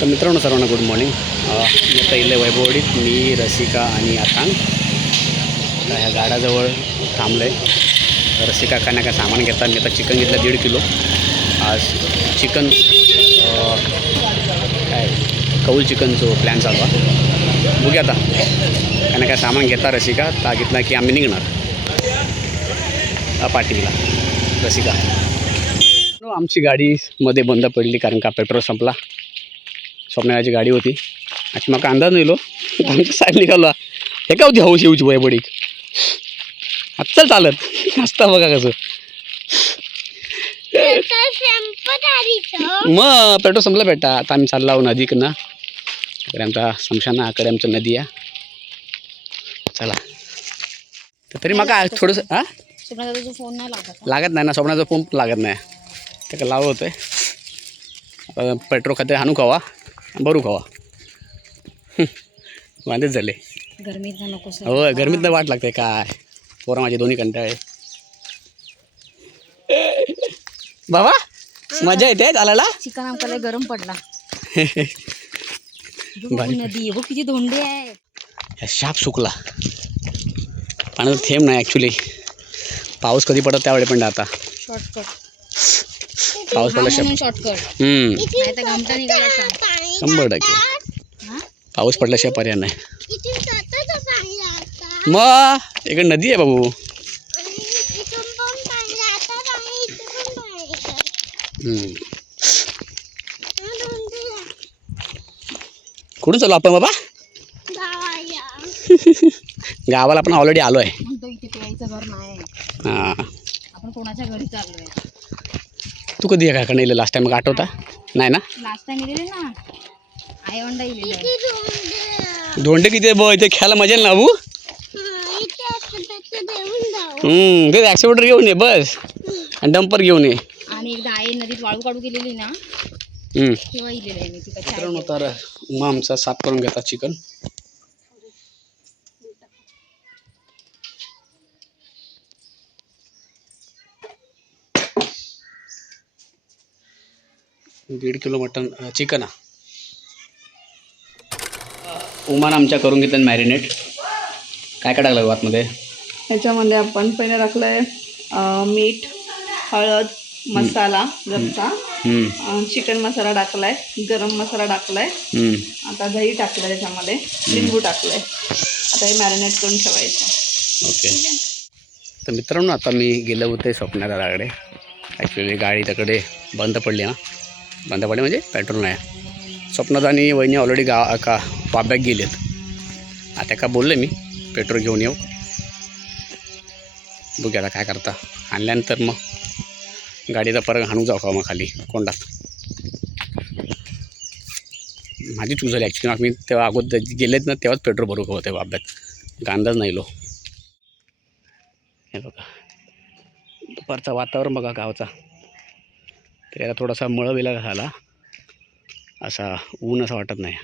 तर मित्रांनो सर्वांना गुड मॉर्निंग. मी आता इले वैभववाडीत मी रसिका आणि आथांग ह्या गाड्याजवळ थांबलो आहे. रसिका काय ना काय सामान घेतात. मी आता चिकन घेतलं 1.5 किलो. आज चिकन काय कौल चिकनचं प्लॅन चालू आहे. बघूया आता काय ना काय सामान घेता रसिका तागितला की आम्ही निघणार पार्टीला. रसिका आमची गाडी मध्ये बंद पडली कारण का पेट्रोल संपला. स्वप्नाची गाडी होती अशी मग अंदाज नाही लो साहेब निघालो. हे का होती हौस येऊची वैबडीक चल चालत मस्त बघा कसं मग पेट्रोल संपलं बेटा. आता आम्ही चाललो आहो नदीक ना. इकडे आमचा समशाना इकडे आमचं नदी आहे. चला तरी मग थोडंसं हां फोन नाही लागत नाही ना. स्वप्नाचा फोन लागत नाही. त्याला लावलं होतं आहे. पेट्रोल खाते हाणू खावा भरू खावा वांदेच झाले. गरमीत नको हो गरमीत नाही वाट लागते काय. पोरं माझे दोन्ही कंटाळे. बाबा मजा येते चालायला. चिकन आमच्याला गरम पडला. नदी बघ किती धोंडे आहे. शाप सुकला. पाण्याचा थेंब नाही ॲक्च्युली. पाऊस कधी पडत त्यावेळी पण आता शॉर्टकट पाऊस पडला शॉर्टकट 100% पाऊस पडल्याशिवाय पर्याय नाही. मग इकडे नदी आहे बाबू. कुठून चालू आपण बाबा. गावाला आपण ऑलरेडी आलो आहे. घर नाही. हां आपण कोणाच्या घरी चाललोय. तू कधी आहे काका नाही लास्ट टाइम मग आठवता नाही ना. लास्ट टाइम इले ना आयवंडा इले धोंडे किती ब इथे खेळायला मजा येईल ना बाबू. ते ॲक्सिडेंटर घेऊन ये बस आणि डंपर घेऊन ये. आणि एकदा आई नदीत वाळू काढू गेलेली ना तेव्हा इलेलं आहे मी तिथं. तर मग आमचा साफ करून घेतात चिकन. दीड किलो मटन चिकन उमान आमच्या करून घेतलं मॅरिनेट. काय काय टाकलं आतमध्ये. ह्याच्यामध्ये आपण पहिले टाकलंय मीठ, हळद, मसाला जरचा, चिकन मसाला टाकलाय, गरम मसाला टाकलाय, आता दही टाकलं त्याच्यामध्ये, लिंबू टाकलंय. आता हे मॅरिनेट करून ठेवायचं. ओके. तर मित्रांनो आता मी गेलो होते स्वप्नादाराकडे. ॲक्च्युली गाडी त्याकडे बंद पडली ना. बंद पडली म्हणजे पेट्रोल नाही. स्वप्नात आणि वहिनी ऑलरेडी का वाब्यात गेलेत. आता का बोलले मी पेट्रोल घेऊन येऊ. बघूया आता काय करता. आणल्यानंतर मग गाडीचा परत हाणू जाऊ का मग खाली कोंडात. माझी चूक झाली ॲक्च्युली. मग मी तेव्हा अगोदर गेलेत ना तेव्हाच पेट्रोल भरू का होते वाब्यात. अंदाज नाही लो. हे बघा दुपारचं वातावरण बघा गावचा. तर याला थोडासा मळविला झाला असा. ऊन असं वाटत नाही.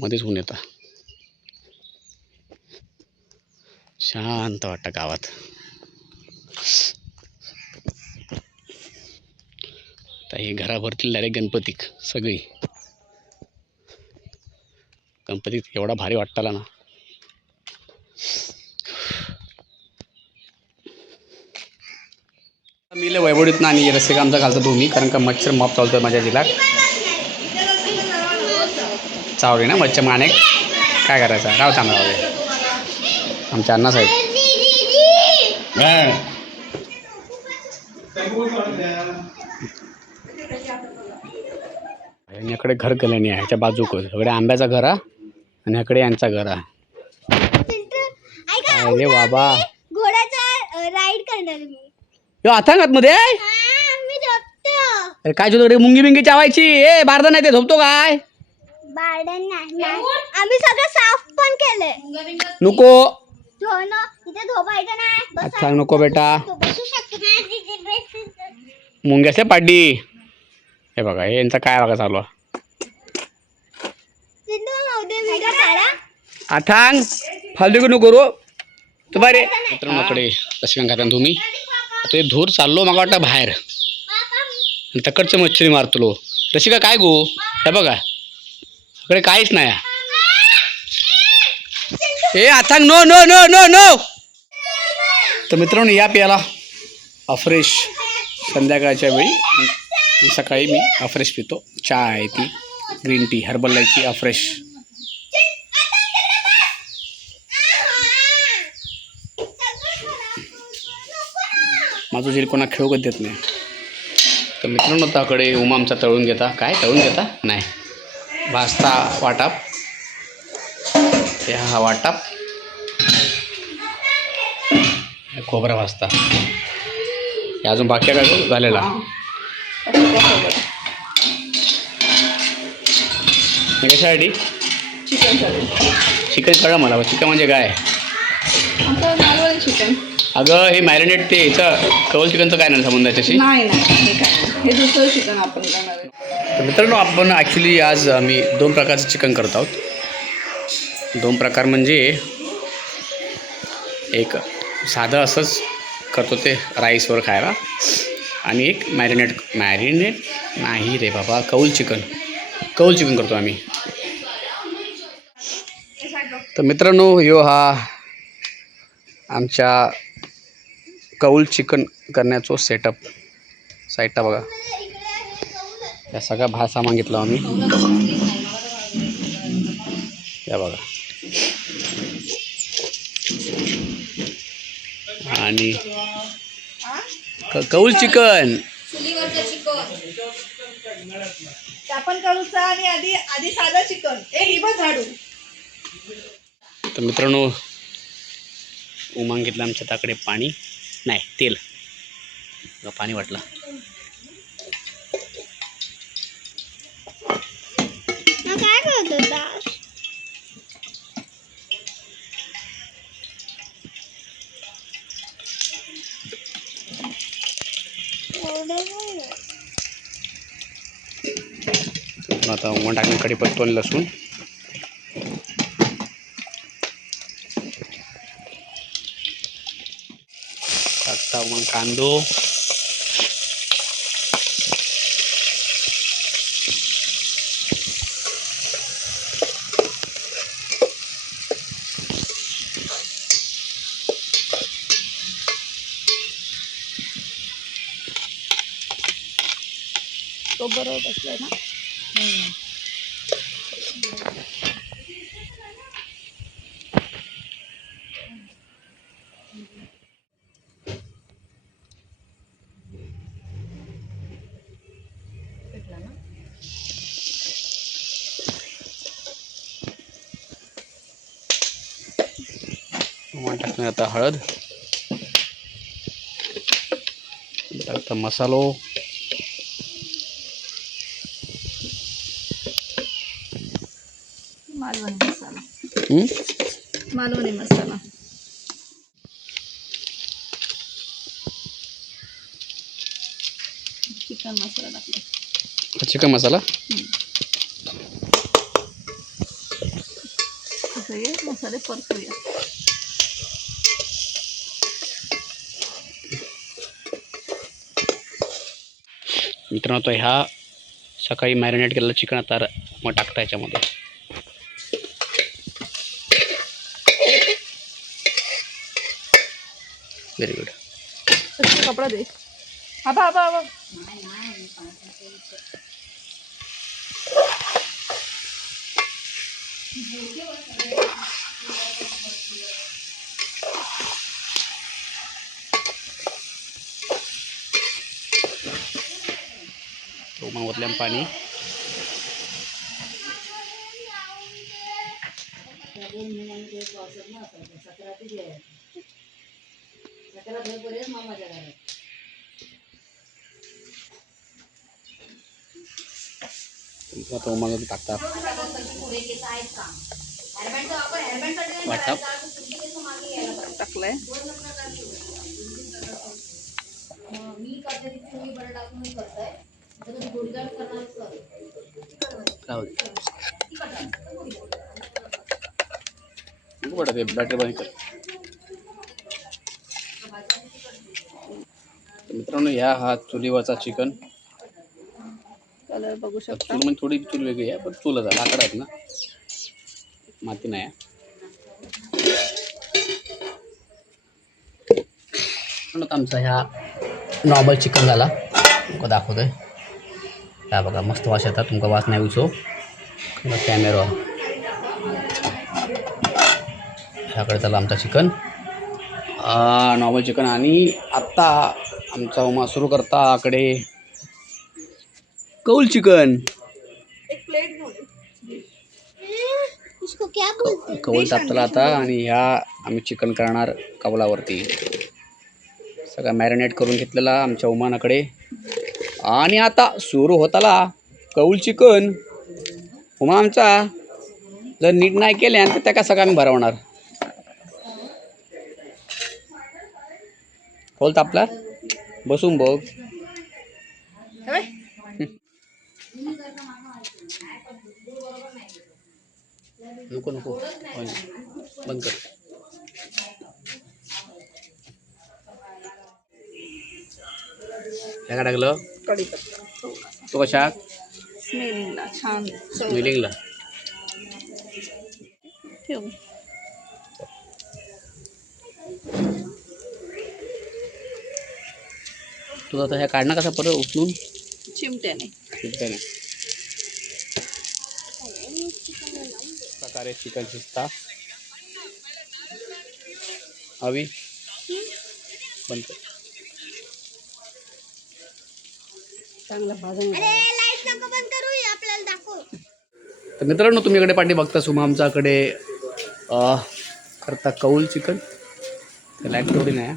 मध्येच ऊन येतं. शांत वाटतं गावात. आता हे घराभरतील डायरेक्ट गणपतीक सगळी. गणपतीत एवढा भारी वाटताला ना. मी वैभवडीत ना आणि रस्ते आमचा घालतो तुम्ही कारण का मच्छर माप चालतो माझ्या जिल्ह्यात. चावले ना मच्छर माने. काय करायचं राव थांबा आमच्या अण्णासाहेब. याकडे घर केलं नाही. ह्याच्या बाजूक सगळे आंब्याचा घर आहे आणि ह्याकडे यांचा घर आहे. अरे बाबा घोड्याचा राईड करणार मी. अथांगात मध्ये अरे काय तुझ्याकडे मुंगी बिंगी चावायची. ए बारदा नाही ते झोपतो काय. बार्डन नाही. आम्ही सगळं साफ पण केलंय. नको इथे झोपायचं नाही. अथांग नको बेटा. बसू शकतो मुंग्याच्या पाडी. हे बघा हे यांचा काय बघा चालू आहे. अथांग फालतू नको रो तू बारे. मित्रांकडे कशी काय खाता तुम्ही. आता धूर चाललो मला वाटतं बाहेर. तकडचे मच्छरी मारतलो. रशिका काय गो हे बघा इकडे काहीच नाही. ए आता no no no no no. तर मित्रांनो या प्याला अफ्रेश संध्याकाळच्या वेळी. सकाळी मी अफ्रेश पितो. चहा आहे ती ग्रीन टी हर्बल लाईफची अफ्रेश. माझं जे कोणा खेळू देत नाही. तर मित्रांनो त्याकडे उमा आमचा तळून घेता. काय तळून घेता नाही भाजता वाटाप. हे हा वाटाप खोबरा भाजता. हे अजून बाकी काय झालेला. हे कशासाठी चिकन कळलं मला. चिकन म्हणजे काय चिकन. अगं हे मॅरिनेट ते याचं कवल चिकनचं काय नाही संबंध त्याच्याशी. नाही हे काय हे दुसरं चिकन आपण करणार आहे. तर मित्रांनो आपण ॲक्च्युली आज आम्ही 2 प्रकारचं चिकन करत आहोत. 2 प्रकार म्हणजे एक साधं असंच करतो ते राईसवर खायला आणि एक मॅरिनेट नाही रे बाबा कौल चिकन करतो आम्ही. तर मित्रांनो ह्यो हा आमच्या कौल चिकन करण्याचा सेटअप साईटला बघा. या सगळा भात सामान घेतला आम्ही. या बघा आणि कौल चिकन आपण करूचा आणि आधी साधा चिकन ही बघ झाडू. तर मित्रांनो उमांग घेतलं आमच्या ताकडे पाणी नाही तेल पाणी वाटलं. काय करत होता? आता उमा टाकणे कढीपत्ता आणि लसूण. टाकता मग कांदो. तो बरोबर बसलाय ना. उमा टाकणे आता हळद. टाकता मसालो. मालवणी मसाला. मालवणी मसाला. चिकन मसाला टाकला. चिकन मसाला असं हे मसाले परतूया. मित्रांनो तो ह्या सकाळी मॅरिनेट केलेलं चिकन आता मग टाकता याच्यामध्ये. Very good. कपडा दे. आबा आबा आबा. मग ओतल्याम पाणी. आता उमाला टाकतात वाटाप. टाकलाय. ते बॅटरी बंद कर. मित्रांनो ह्या हा चुलीवरचा चिकन कलर बघू शकता. चूल म्हणजे थोडी चूल वेगळी आहे पण चूलच आहे, लाकडं आहेत ना, माती नाही आहे. आमचा ह्या नॉर्मल चिकन झाला तुमका दाखवतोय. काय बघा मस्त वास येतात, तुमका वास नाही उचो कॅमेरा. ह्याकडे चालला आमचा चिकन, नॉर्मल चिकन. आणि आत्ता आमचा उमा सुरू करता आकडे कौल चिकन. एक प्लेट इसको क्या बोलते हैं? कौल तापतला आता. आणि ह्या आम्ही चिकन करणार कौलावरती. सगळं मॅरिनेट करून घेतलेला आमच्या उमानाकडे. आणि आता सुरू होताला कौल चिकन. उमा आमचा जर नीट नाही केले तर त्या सगळं आम्ही भरवणार. कौल तापला बसून बघ. नको नको बंद कर. काय टाकलं कढीपत्ता तो कशा स्मेलिंगला छान स्मेलिंगला. ठेवू. तुझा आता ह्या काढणं कसा परत उचलून चिमट्याने. शिजताय ना प्रकारे चिकन शिजता. हवी बंद कर. अरे लाईट नको बंद करू, हे आपल्याला दाखव. तर मित्रांनो तुम्ही इकडे पाठी बघता सुमा आमच्याकडे करता कौल चिकन. तर लाईट तेवढी नाही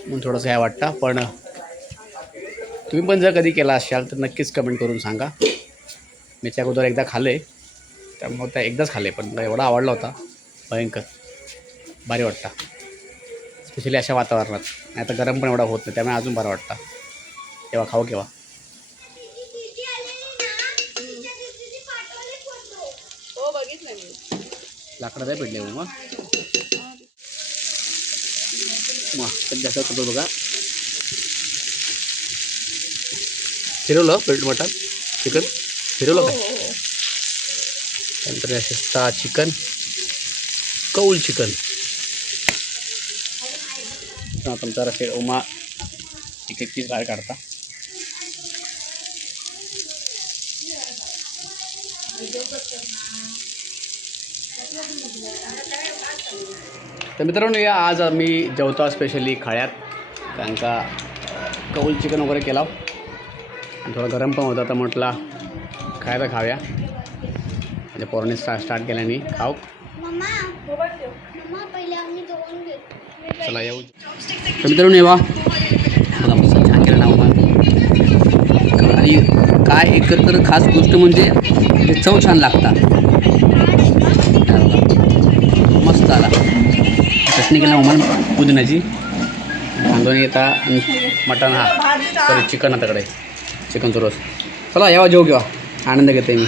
म्हणून थोडंसं ह्या वाटतं. पण तुम्ही पण जर कधी केला असाल तर नक्कीच कमेंट करून सांगा. मी त्या अगोदर एकदा खाल्ले, त्यामुळे त्या एकदाच खाल्ले पण मला एवढा आवडला होता, भयंकर भारी वाटतं. स्पेशली अशा वातावरणात. नाही तर गरम पण एवढा होत नाही, त्यामुळे अजून बरं वाटतं. केव्हा खाऊ केव्हा. हो बघितलं मी. लाकडं काय भेटले मग कधी जास्त करतो बघा. फिरवलं पेट मटण चिकन फिरवलं का. नंतर शिजता चिकन कौल चिकन. तुमचा रस्ते उमा एक एक पीस बाहेर काढता. तर मित्रांनो या आज आम्ही जेवतो स्पेशली खाळ्यात, कारण का कौल चिकन वगैरे केला आणि थोडा गरम पण होता. तर म्हटला खायला खाव्या म्हणजे पोरांनी स्टार्ट केल्याने खाऊ. मम्मा मम्मा पहिले आम्ही दोन घेतो. चला येऊ. तर मित्रांनो येवा मला मस्त छान केलं नाव मला. आणि काय एकत्र खास गोष्ट म्हणजे चव छान लागतात. मस्त आला चटणी केला उमान पुदिन्याची. कांदोनी येता मटण हा सॉरी चिकन हाताकडे चिकनचं रोस. चला यावा जेव घेवा आनंद घेते मी.